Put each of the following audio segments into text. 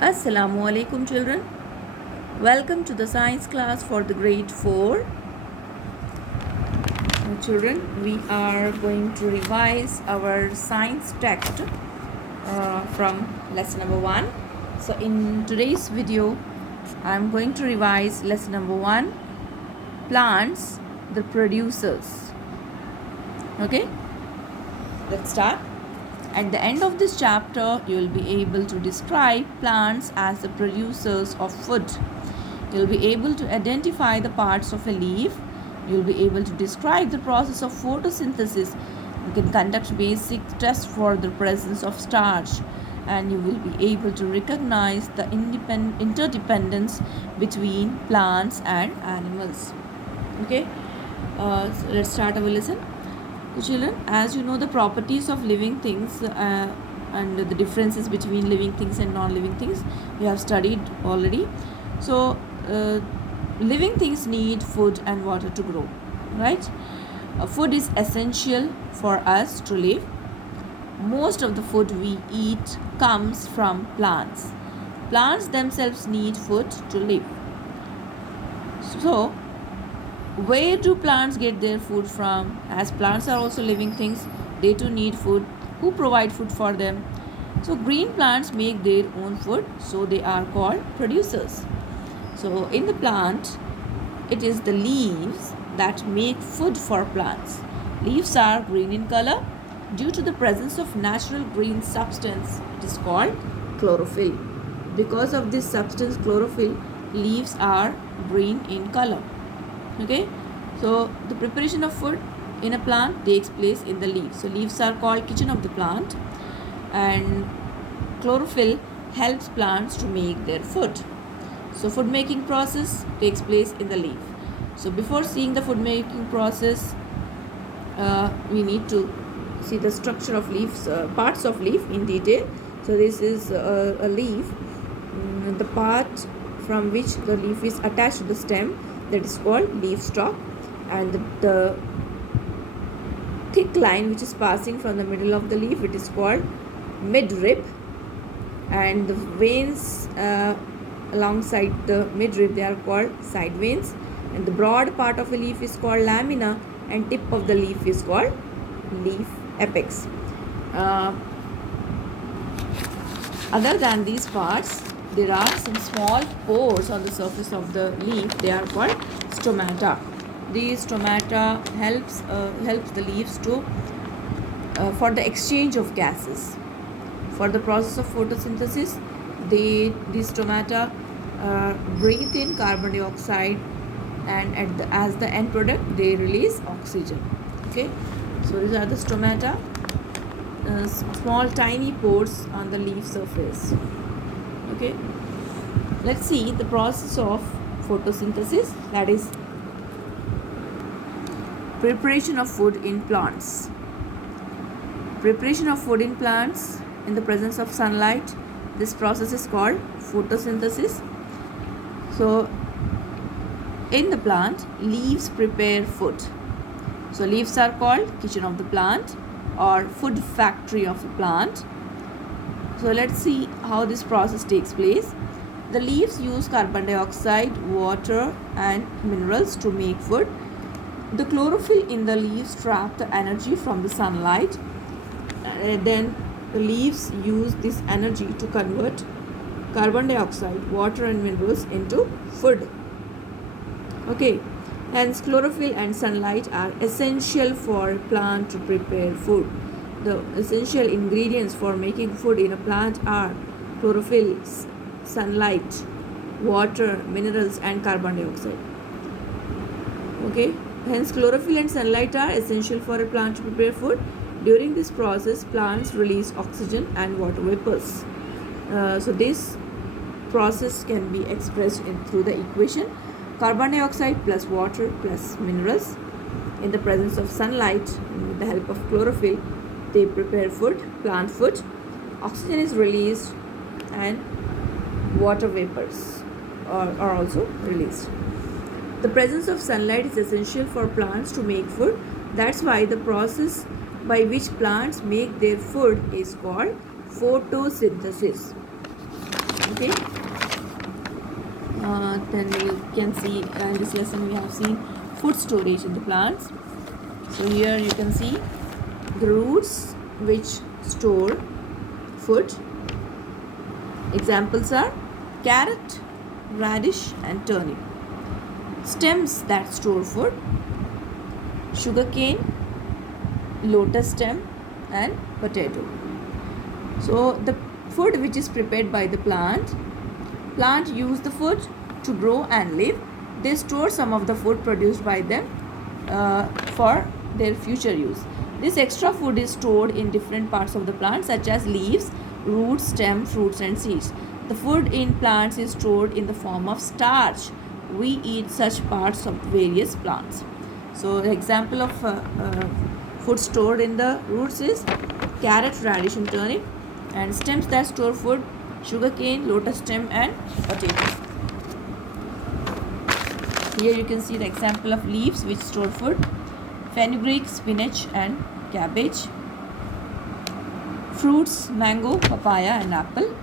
Assalamu alaikum children. Welcome to the science class for the grade 4. Now, children, we are going to revise our science text from lesson number 1. So in today's video, I am going to revise lesson number 1, plants, the producers. Okay, let's start. At the end of this chapter, you will be able to describe plants as the producers of food. You will be able to identify the parts of a leaf. You will be able to describe the process of photosynthesis. You can conduct basic tests for the presence of starch, and you will be able to recognize the interdependence between plants and animals. Okay, so let's start our lesson. So children, as you know the properties of living things and the differences between living things and non-living things, we have studied already. So living things need food and water to grow, right? Food is essential for us to live. Most of the food we eat comes from plants. Plants themselves need food to live. So where do plants get their food from? As plants are also living things, they too need food. Who provide food for them? So green plants make their own food, so they are called producers. So in the plant, it is the leaves that make food for plants. Leaves are green in color due to the presence of natural green substance. It is called chlorophyll. Because of this substance chlorophyll, leaves are green in color. Okay, so the preparation of food in a plant takes place in the leaves. So leaves are called kitchen of the plant, and chlorophyll helps plants to make their food. So food making process takes place in the leaf. So before seeing the food making process, we need to see the structure of leaves, parts of leaf in detail. So this is a leaf, the part from which the leaf is attached to the stem, that is called leaf stalk, and the thick line which is passing from the middle of the leaf, it is called midrib, and the veins alongside the midrib, they are called side veins, and the broad part of a leaf is called lamina, and tip of the leaf is called leaf apex. Other than these parts, there are some small pores on the surface of the leaf. They are called stomata. These stomata helps the leaves to for the exchange of gases. For the process of photosynthesis, these stomata breathe in carbon dioxide, and as the end product, they release oxygen. Okay, so these are the stomata, small tiny pores on the leaf surface. Okay, let's see the process of photosynthesis, that is preparation of food in plants. Preparation of food in plants in the presence of sunlight, this process is called photosynthesis. So in the plant, leaves prepare food. So leaves are called kitchen of the plant or food factory of the plant. So let's see how this process takes place. The leaves use carbon dioxide, water and minerals to make food. The chlorophyll in the leaves trap the energy from the sunlight, and then the leaves use this energy to convert carbon dioxide, water and minerals into food. Okay, hence chlorophyll and sunlight are essential for a plant to prepare food. The essential ingredients for making food in a plant are chlorophyll, sunlight, water, minerals and carbon dioxide. Okay, hence chlorophyll and sunlight are essential for a plant to prepare food. During this process, plants release oxygen and water vapors. So this process can be expressed through the equation carbon dioxide plus water plus minerals. In the presence of sunlight, with the help of chlorophyll, they prepare food, plant food. Oxygen is released and water vapors are also released. The presence of sunlight is essential for plants to make food. That's why the process by which plants make their food is called photosynthesis. Okay. Then you can see in this lesson we have seen food storage in the plants. So here you can see the roots which store food. Examples are carrot, radish and turnip. Stems that store food, sugarcane, lotus stem and potato. So the food which is prepared by the plant use the food to grow and live. They store some of the food produced by them for their future use. This extra food is stored in different parts of the plant such as leaves, roots, stem, fruits and seeds. The food in plants is stored in the form of starch. We eat such parts of various plants. So the example of food stored in the roots is carrot, radish and turnip, and stems that store food, sugarcane, lotus stem and potato. Here you can see the example of leaves which store food, fenugreek, spinach and cabbage. Fruits, mango, papaya and apple.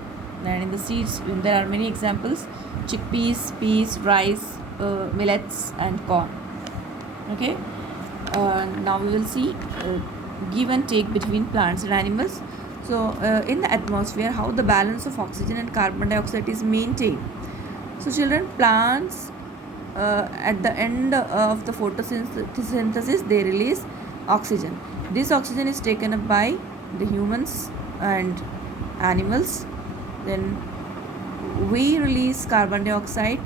And in the seeds there are many examples, chickpeas, peas, rice, millets and corn. Okay. Now we will see give and take between plants and animals. So in the atmosphere, how the balance of oxygen and carbon dioxide is maintained. So children, plants at the end of the photosynthesis they release oxygen. This oxygen is taken up by the humans and animals. Then we release carbon dioxide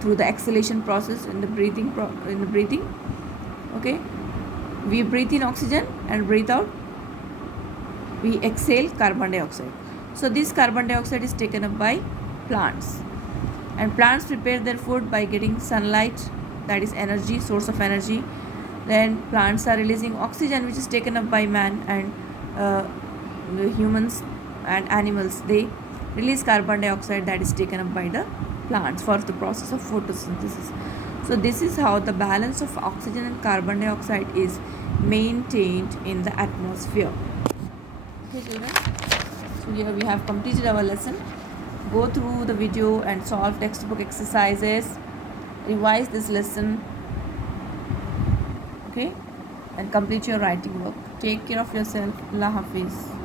through the exhalation process in the breathing. Okay, we breathe in oxygen and breathe out. We exhale carbon dioxide. So this carbon dioxide is taken up by plants, and plants prepare their food by getting sunlight, that is energy, source of energy. Then plants are releasing oxygen which is taken up by man, and the humans and animals they release carbon dioxide that is taken up by the plants for the process of photosynthesis. So this is how the balance of oxygen and carbon dioxide is maintained in the atmosphere. Okay children, so here we have completed our lesson. Go through the video and solve textbook exercises, revise this lesson, okay, and complete your writing work. Take care of yourself. Allah Hafiz.